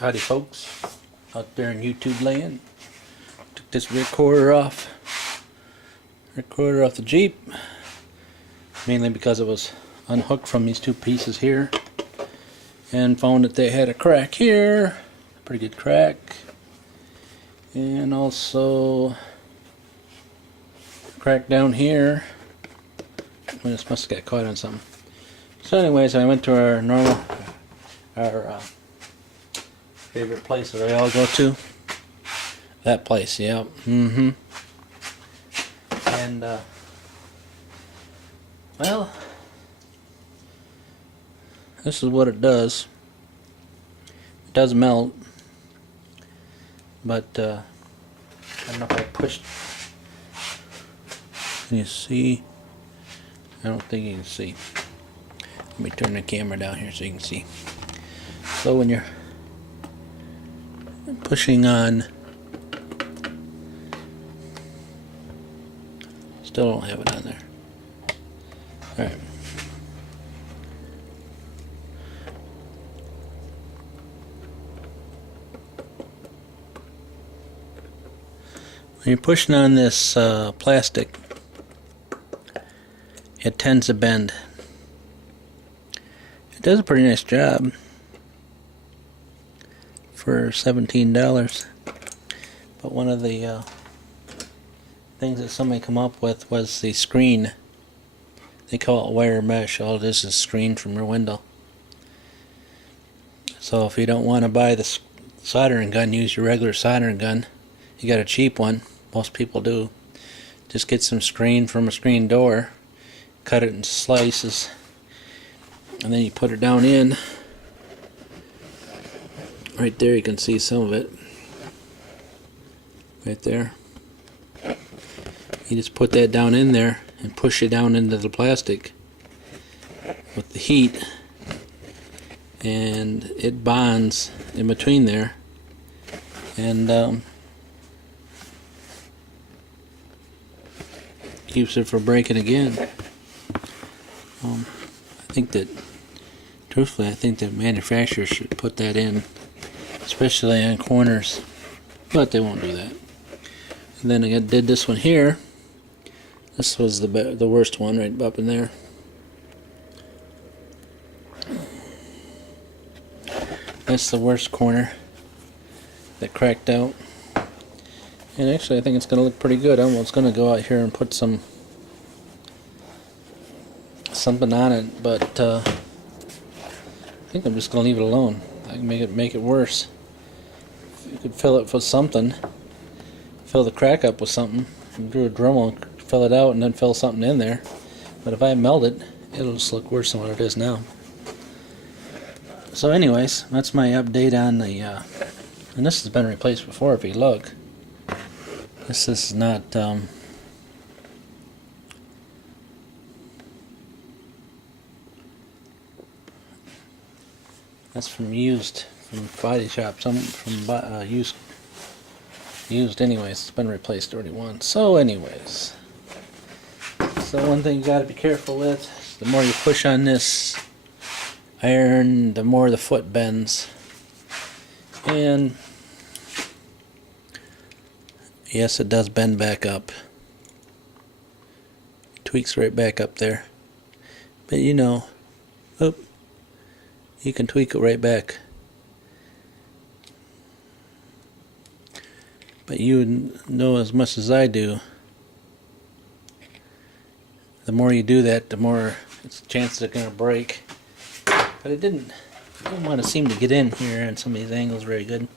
Howdy folks, out there in YouTube land. Took this recorder off the Jeep, mainly because it was unhooked from these two pieces here, and found that they had a crack here, pretty good crack, and also a crack down here. This must have got caught on something. So anyways, I went to our favorite place that I all go to. That place, yep. And well, this is what it does. It does melt, but I don't know if I pushed. Can you see? I don't think you can see. Let me turn the camera down here so you can see. So when you're pushing on, still don't have it on there. Alright. When you're pushing on this plastic, it tends to bend. It does a pretty nice job for $17. But one of the things that somebody come up with was the screen. They call it wire mesh. All it is screen from your window. So if you don't want to buy the soldering gun, use your regular soldering gun. You got a cheap one. Most people do. Just get some screen from a screen door, cut it into slices, and then you put it down in. Right there you can see some of it. Right there. You just put that down in there and push it down into the plastic with the heat, and it bonds in between there, and keeps it from breaking again. I think that, truthfully, I think that manufacturers should put that in, especially on corners, but they won't do that. And then I did this one here. This was the worst one, right up in there. That's the worst corner that cracked out. And actually, I think it's going to look pretty good. I'm almost going to go out here and put something on it, but I think I'm just going to leave it alone. I can make it worse. You could fill it with something, fill the crack up with something, and do a Dremel and fill it out, and then fill something in there. But if I melt it, it'll just look worse than what it is now. So anyways, that's my update on the and this has been replaced before. If you look, this is not that's from body shop, some from used anyways. It's been replaced already once. So anyways, so one thing you got to be careful with, the more you push on this iron, the more the foot bends. And yes, it does bend back up. Tweaks right back up there. But you know, you can tweak it right back. But you know as much as I do, the more you do that, the more it's a chance it's going to break. But it didn't want to seem to get in here on some of these angles very good.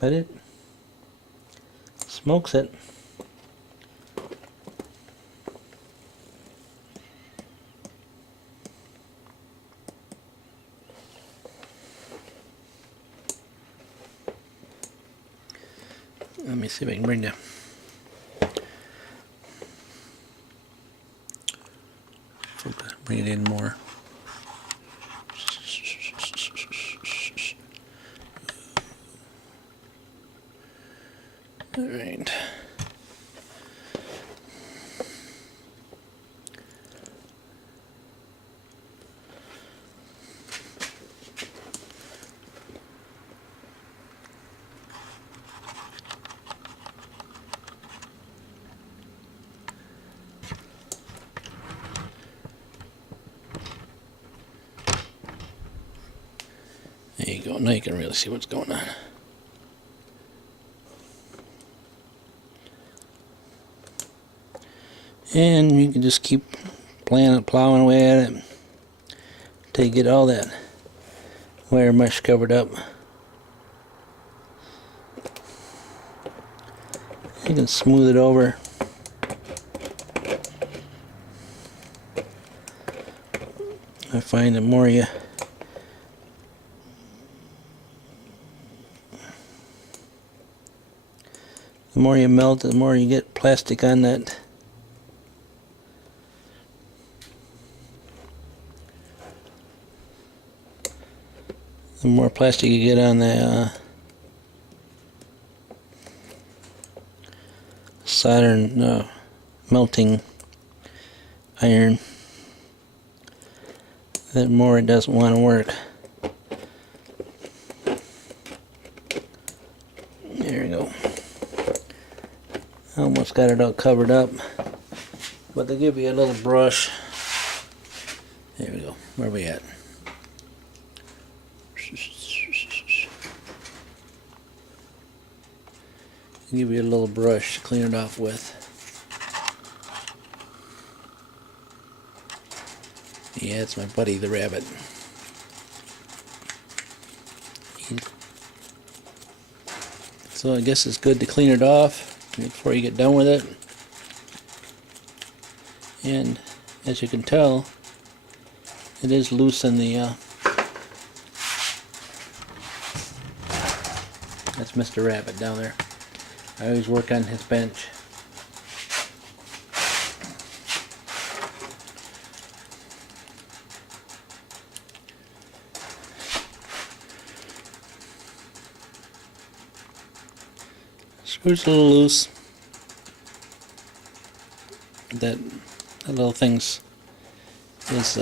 But it smokes it. Let me see if I can bring the bring it in more. Alright. There you go. Now you can really see what's going on. And you can just keep plowing away at it until you get all that wire mesh covered up. You can smooth it over. I find the more you melt, the more you get plastic on that. The more plastic you get on the solder melting iron, the more it doesn't want to work. There we go. Almost got it all covered up, but they give you a little brush. There we go. Where are we at? Give you a little brush to clean it off with. Yeah, it's my buddy the rabbit. So I guess it's good to clean it off before you get done with it. And as you can tell, it is loose in the that's Mr. Rabbit down there. I always work on his bench. Screw's a little loose. That little thing's is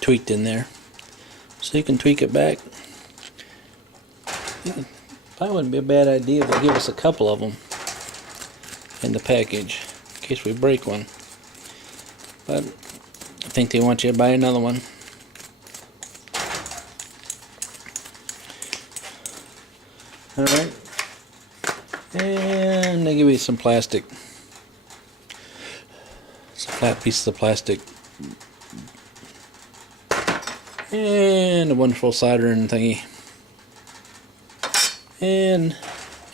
tweaked in there, so you can tweak it back. Probably wouldn't be a bad idea to give us a couple of them in the package in case we break one, but I think they want you to buy another one. Alright, and they give you some plastic, some flat pieces of plastic, and a wonderful soldering thingy. And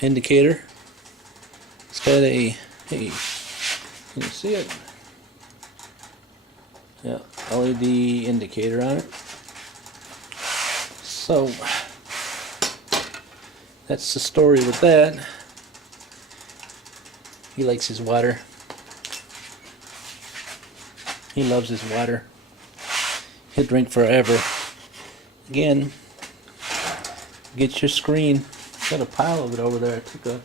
indicator. It's got a, hey, can you see it? Yeah, LED indicator on it. So that's the story with that. He likes his water. He loves his water. He'll drink forever. Again, get your screen. Got a pile of it over there. I took a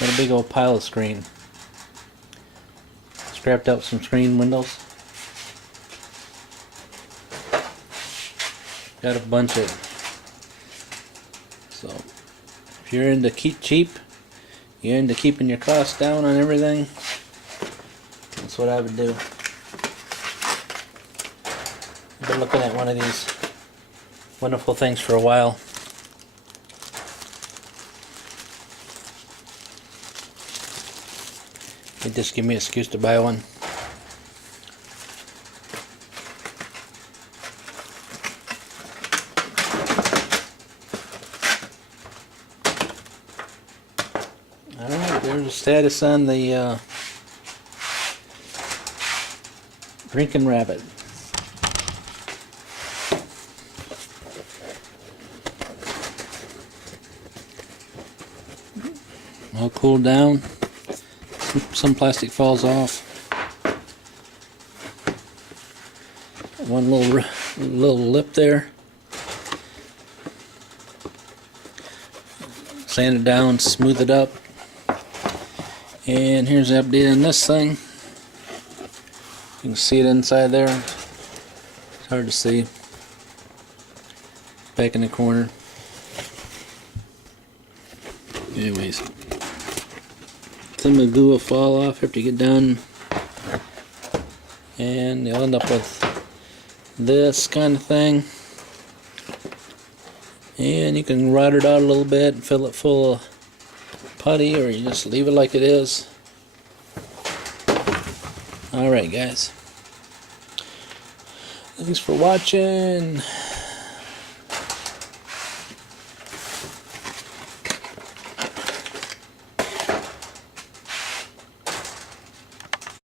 got a big old pile of screen. Scrapped out some screen windows. Got a bunch of it. So if you're into keep cheap, you're into keeping your costs down on everything, that's what I would do. I've been looking at one of these wonderful things for a while. It just gave me an excuse to buy one. Alright, there's a status on the drinking rabbit. All cooled down. Some plastic falls off. one little lip there. Sand it down, smooth it up. And here's the update on this thing. You can see it inside there. It's hard to see. Back in the corner. Anyways, some of the glue will fall off after you get done. And you'll end up with this kind of thing. And you can rot it out a little bit and fill it full of putty, or you just leave it like it is. Alright guys, thanks for watching.